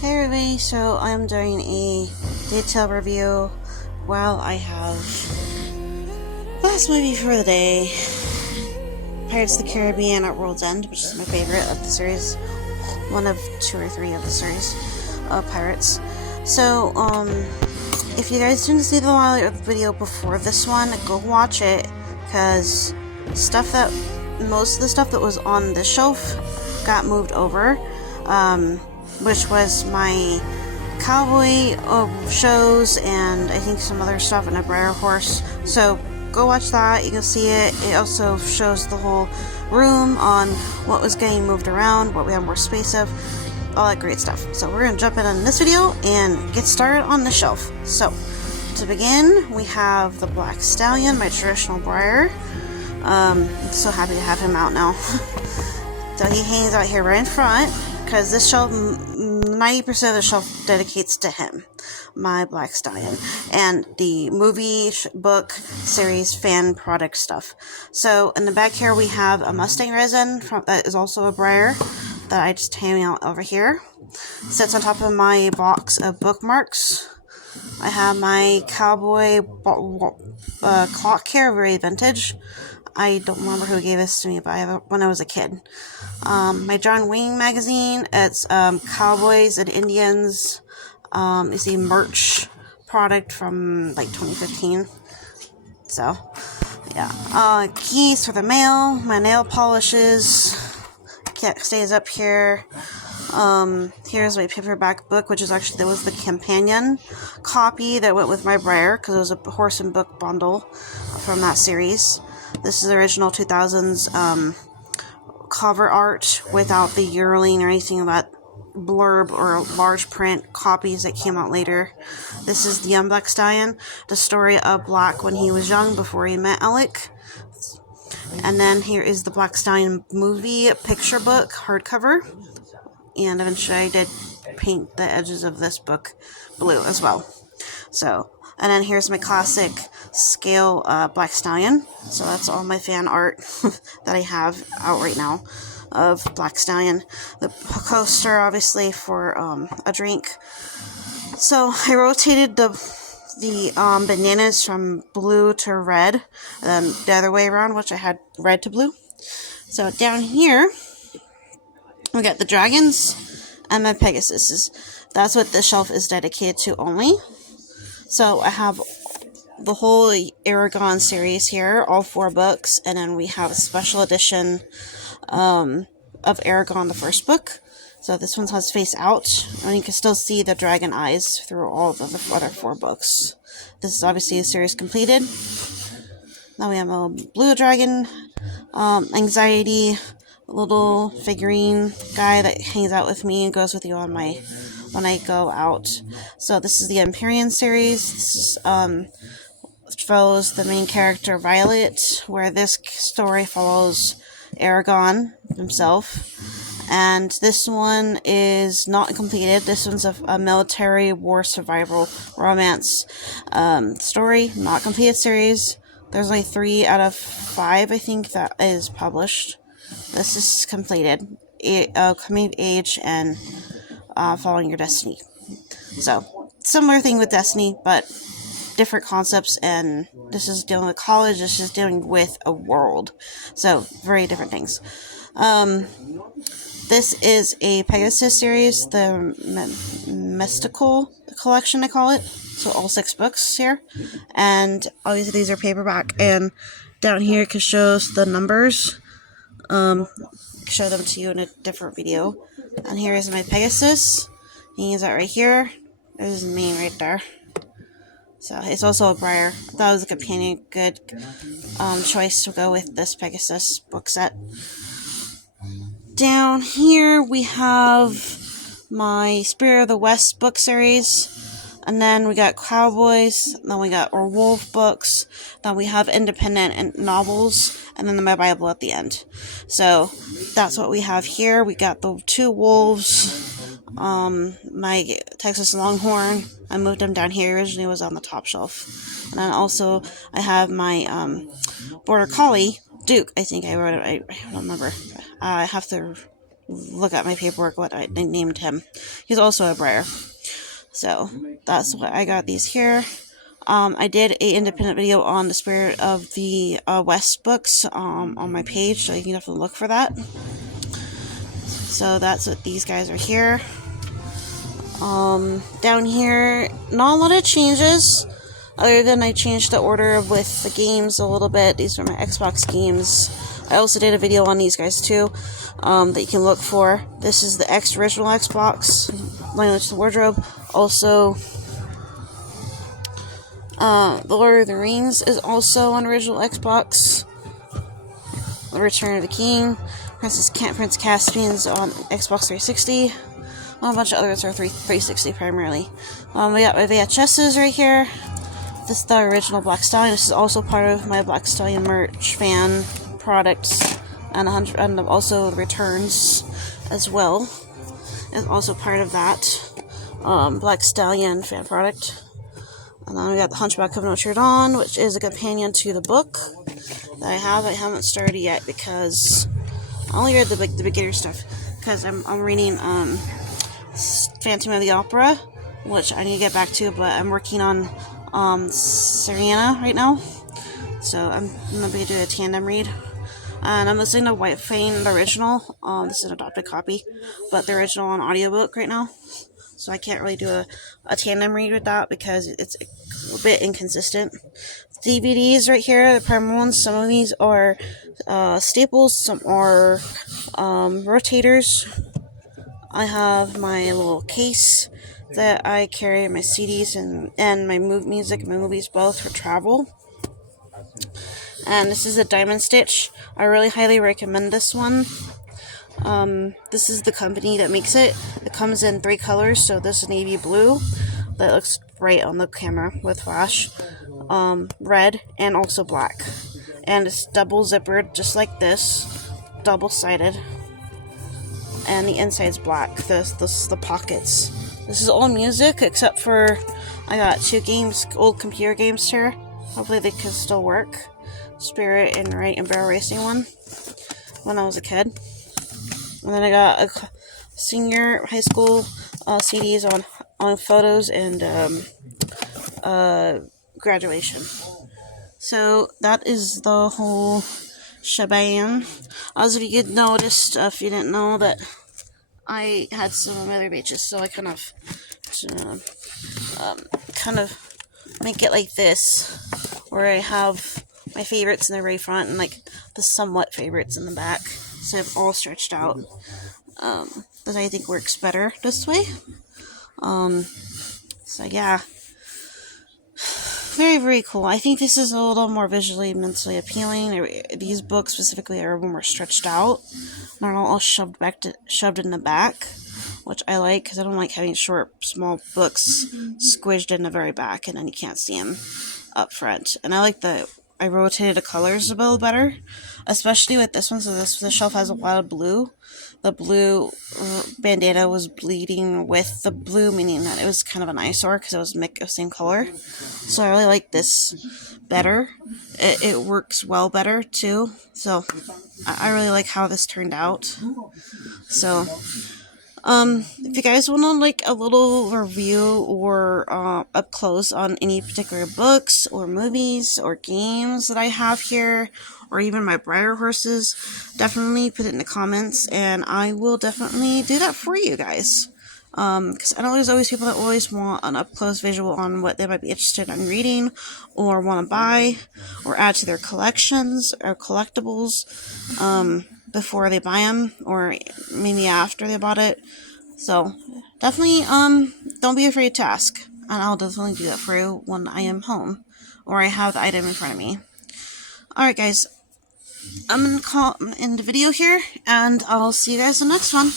Hey everybody, so I'm doing a detailed review while I have last movie for the day, Pirates of the Caribbean at World's End, which is my favorite of the series, one of two or three of the series of Pirates. So, if you guys didn't see the video before this one, go watch it, because most of the stuff that was on the shelf got moved over, which was my cowboy shows and I think some other stuff in a Briar Horse. So go watch that, you can see it. It also shows the whole room on what was getting moved around, what we have more space of, all that great stuff. So we're going to jump in this video and get started on the shelf. So to begin, we have the Black Stallion, my traditional Briar. I'm so happy to have him out now. So he hangs out here right in front, because this shelf, 90% of the shelf dedicates to him, my Black Stallion, and the movie, book, series, fan product stuff. So in the back here we have a Mustang resin that is also a Briar that I just hang out over here. Sits on top of my box of bookmarks. I have my cowboy clock here, very vintage. I don't remember who gave this to me, but I have it when I was a kid. My John Wayne magazine, it's Cowboys and Indians. It's a merch product from like 2015. So, yeah. Keys for the mail, my nail polishes. Stays up here. Here's my paperback book, which is actually, that was the companion copy that went with my Briar, because it was a horse and book bundle from that series. This is the original 2000s cover art without the yearling or anything of that blurb or large print copies that came out later. This is the young Black Stallion, the story of Black when he was young before he met Alec. And then here is the Black Stallion movie picture book hardcover. And eventually I did paint the edges of this book blue as well. So, and then here's my classic scale Black Stallion. So that's all my fan art that I have out right now of Black Stallion. The coaster, obviously, for a drink. So I rotated the bananas from blue to red, and the other way around, which I had red to blue. So down here, we got the dragons and my pegasuses. That's what the shelf is dedicated to only. So I have the whole Aragon series here, all 4 books, and then we have a special edition of Aragon, the first book. So this one has face out, and you can still see the dragon eyes through all of the other 4 books. This is obviously a series completed. Now we have a blue dragon, anxiety, little figurine guy that hangs out with me and goes with you on when I go out. So this is the Empyrean series. This is follows the main character Violet, where this story follows Aragon himself. And this one is not completed. This one's a military war survival romance story, not completed series. There's only 3 out of 5, I think, that is published. This is completed. Coming of age and following your destiny. So, similar thing with Destiny, but different concepts, and this is dealing with college, this is dealing with a world. So, very different things. This is a Pegasus series, the Mystical collection, I call it. So, all 6 books here. And obviously these are paperback, and down here it shows the numbers. Show them to you in a different video. And here is my Pegasus. He is that right here. There's his name right there. So it's also a Briar. That was a companion, good choice to go with this Pegasus book set. Down here we have my Spirit of the West book series. And then we got Cowboys, then we got our Wolf books, then we have independent and novels, and then my Bible at the end. So that's what we have here. We got the 2 wolves, my Texas Longhorn. I moved him down here. Originally it was on the top shelf. And then also I have my Border Collie, Duke. I think I wrote it. I don't remember. I have to look at my paperwork what I named him. He's also a Briar. So that's why I got these here. I did a independent video on the Spirit of the West books on my page, so you can definitely look for that. So that's what these guys are here. Down here, not a lot of changes, other than I changed the order with the games a little bit. These are my Xbox games. I also did a video on these guys too, that you can look for. This is the original Xbox, Language to the Wardrobe. Also, The Lord of the Rings is also on original Xbox. The Return of the King, Prince Caspian's on Xbox 360. A bunch of others are 360 primarily. We got my VHSs right here. This is the original Black Stallion. This is also part of my Black Stallion merch fan products, and also the returns as well. Is also part of that Black Stallion fan product. And then we got the Hunchback of Notre Dame, which is a companion to the book that I have. I haven't started yet because I only read the beginner stuff because I'm reading Phantom of the Opera, which I need to get back to, but I'm working on Serena right now, so I'm gonna be doing a tandem read. And I'm listening to White Fang, the original. This is an adopted copy, but the original on audiobook right now, so I can't really do a tandem read with that because it's a bit inconsistent. DVDs right here, the primary ones. Some of these are staples, some are rotators. I have my little case that I carry my CDs and my music and my movies both for travel. And this is a Diamond Stitch. I really highly recommend this one. This is the company that makes it. It comes in 3 colors, so this is navy blue. That looks great on the camera with flash. Red, and also black. And it's double zippered, just like this. Double-sided. And the inside's black. The pockets. This is all music, except for I got 2 games, old computer games here. Hopefully they can still work. Spirit and Barrel Racing one when I was a kid. And then I got a senior high school CDs on photos and graduation. So that is the whole shebang. As if you could notice, if you didn't know, that I had some other pages, so I kind of make it like this, where I have my favorites in the very front and like the somewhat favorites in the back, so it's all stretched out. That I think works better this way. So yeah. Very, very cool. I think this is a little more visually and mentally appealing. These books specifically are more stretched out. They're not all shoved in the back, which I like because I don't like having short, small books squished in the very back and then you can't see them up front. And I like I rotated the colors a little better, especially with this one. So this shelf has a lot of blue. The blue bandana was bleeding with the blue, meaning that it was kind of an eyesore because it was the same color. So I really like this better. It works well better too. So I really like how this turned out. So if you guys want to like a little review or up close on any particular books or movies or games that I have here, or even my Briar horses, definitely put it in the comments and I will definitely do that for you guys. Because I know there's always people that always want an up close visual on what they might be interested in reading or want to buy or add to their collections or collectibles before they buy them or maybe after they bought it. So definitely don't be afraid to ask, and I'll definitely do that for you when I am home or I have the item in front of me. Alright guys, I'm going to call in the video here, and I'll see you guys in the next one.